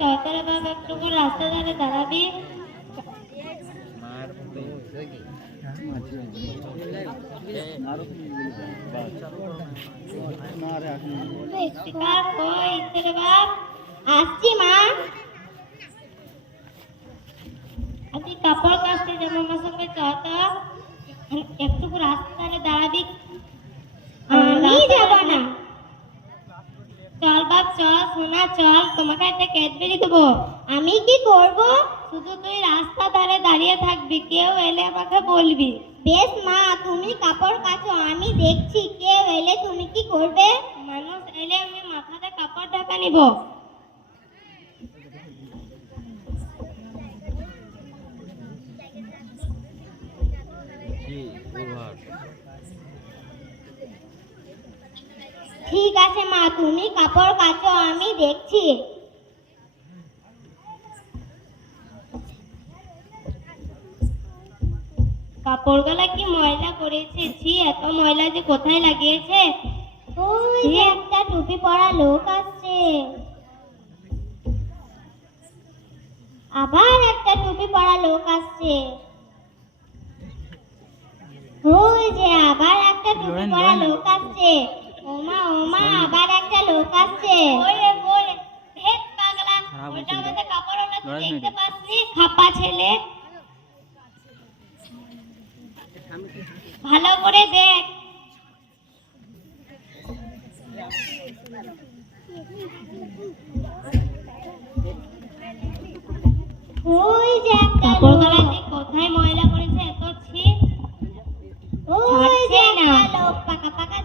চতরা বাবা একটু করে রাস্তা ধারে দাঁড়াবি। আসছি, মা। আজকে কাপড় কাচতে যাব, আমার সঙ্গে চত একটু রাস্তা ধারে দাঁড়াবি। আমি যাব না। চল বাপ চল, সোনা, চল, তোমাকে একটা ক্যাডবেরি দেবো। আমি কি করব? শুধু তুই রাস্তা ধারে দাঁড়িয়ে থাকবি, কেউ এলে আমাকে বলবি। বেশ মা, তুমি কাপড় কাচো, আমি দেখছি, কেউ এলে তুমি কি করবে? মানুষ এলে আমি মাথাতে কাপড় ঢাকা নিব। ঠিক আছে মা তুমি কাপড় কাচো আমি দেখছি। কাপড়গুলা কি ময়লা করেছে? ছি এত ময়লা যে কোথায় লাগিয়েছে? ওই যে একটা টুপি পরা লোক আসছে। আবার একটা টুপি পরা লোক আসছে। ওই যে আবার একটা টুপি পরা লোক আসছে। ওমা ওমা আবার একটা লোক আসছে। ওরে ওরে ভেদ পাগলা। ওটা আমাদের কাপড় ওটা তুই দেখতে খাপা ছেলে। ভালো করে দেখ। ওই যে একটা কাপড়গুলো যে কোথায় ময়লা করেছে এত ছি ওই যে একটা লোক পাকা পাকা দাড়ি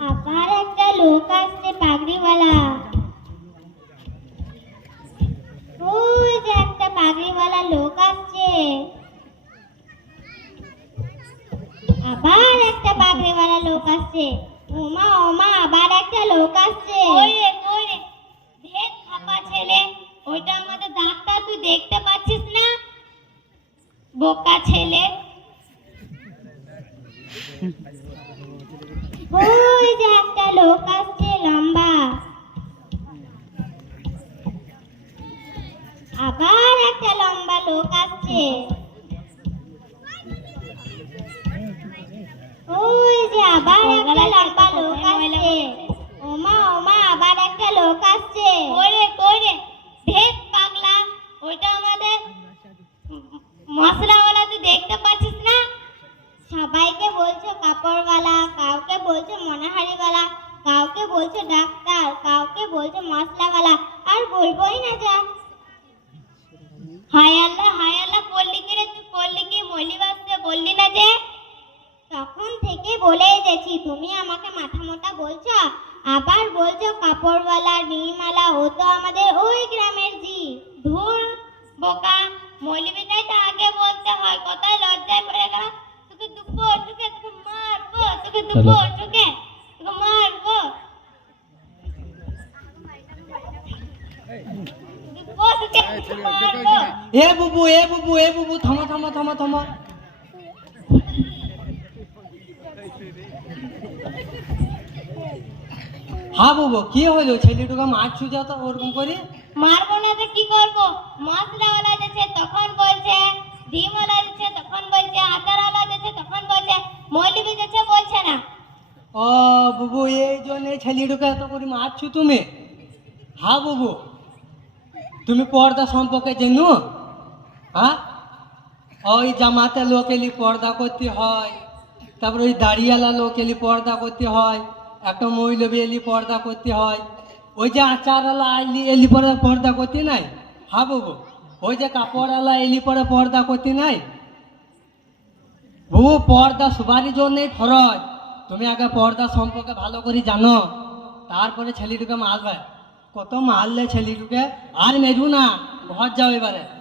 আবার একটা লোক আসছে পাগড়িওয়ালা। ওই একটা পাগড়িওয়ালা লোক আসছে। আবার একটা পাগড়িওয়ালা লোক আসছে। ওমা ওমা, আবার একটা লোক আসছে। ওরে ওরে ভেদ খাপা ছেলে ওইটা আমাদের ডাক্তার তুই দেখতে পাচ্ছিস না? বোকা ছেলে। ওই যে আবার একটা কাউকে বলছো মনাহারিওয়ালা, কাউকে বলছো ডাক্তার, কাউকে আর বলবোই না যা। হায় আল্লাহ করলি কি রে তুই করলি কি মলি বাসতে বললি না যে তখন থেকে বলেই গেছি তুমি আমাকে মাথা মোটা বলছো? আবার বলছো কাপড়ওয়ালা নিমালা ও তো আমাদের ওই গ্রামের জি ধুর বোকা মৌলবিটাই তো আগে বলতে হয় কোথায় লজ্জায় পড়ে গেল? তোকে দুব্বো তোকে তোকে মারবো তোকে দুব্বো তোকে তোকে মারবো। এ বুবু এ বুবু এ বুবু থামো থামো থামো থামো। হ্যাঁ বুবু কি হলো? ছেলেটুকে মাছ ছুঁজা তো ওরকম করে? মারবো না তো কি করব? মশলাওয়ালা যাচ্ছে তখন বলছে ডিমওয়ালা যাচ্ছে তখন বলছে আচারওয়ালা যাচ্ছে তখন বলছে মৌলবি যাচ্ছে বলছে না। ও বুবু এই জন্য ছেলেটুকে এত করে মারছো তুমি? হ্যাঁ বুবু তুমি পর্দা সম্পর্কে জেনো? হ্যাঁ? ওই জামাতে লোক এলি পর্দা করতে হয় তারপরে ওই দাড়িওয়ালা লোক এলি পর্দা করতে হয়। একটা মহিলবি এলি পর্দা করতে হয়। ওই যে আচারওয়ালা আইলি এলি পরে পর্দা করতে নাই? হ্যাঁ বাবু ওই যে কাপড়ওয়ালা এলি পরে পর্দা করতে নাই? বাবু পর্দা সবারই জন্যই ফরজ। তুমি আগে পর্দা সম্পর্কে ভালো করে জানো। তারপরে ছেলেটুকে মারবে কত মারলে ছেলেটুকে? আর মেরু না। ঘর যাও এবারে।